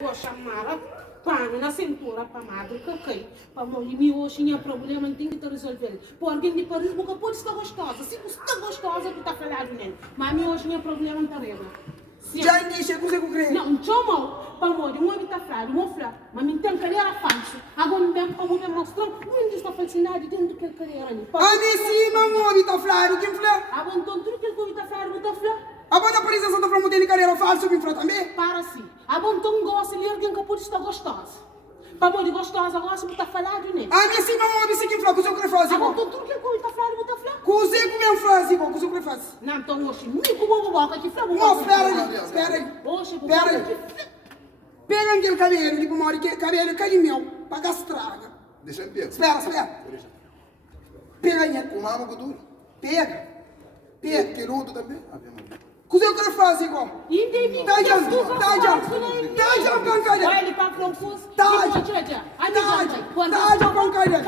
Vou chamar pano na cintura para a madre que cai. Para morrer, hoje tinha problema, tem que resolver. Porque de Paris, nunca pode estar gostosa. Se você está gostosa, tu está falando nele. Mas hoje tinha problema, não está já disse que você crê. não, não chama para morrer, um está falando, um fala. Mas me tem carreira falsa. Agora me para me mostrar, não está falsidade dentro daquela carreira. A mim sim, mamãe, está falando, quem fala? Agora então tudo que ele está falando, está falando. A banda polícia está falando que tem carreira falsa, quem fala também? Para sim. Agora então gosta de alguém que pode estar gostosa. Para morrer gostosa, agora você está falando, né? A mim sim, mamãe, você quem fala, que você crê fazer? Agora então tudo que ele está falando, está falando. Que você come um frase, que você crê fazer? Não, então hoje, me como boca que flama. Não, espera aí, espera aí. Hoje, Espera aí. Pega aquele cabelo, tipo, mora que cabelo cai meu, para castraga. Deixa eu pegar. Espera. Pega aí. Com uma água dura. Pega. Que luto também. Que você crê fazer, igual? Tá já, pancada. Olha ele para confuso. Tá já pancada.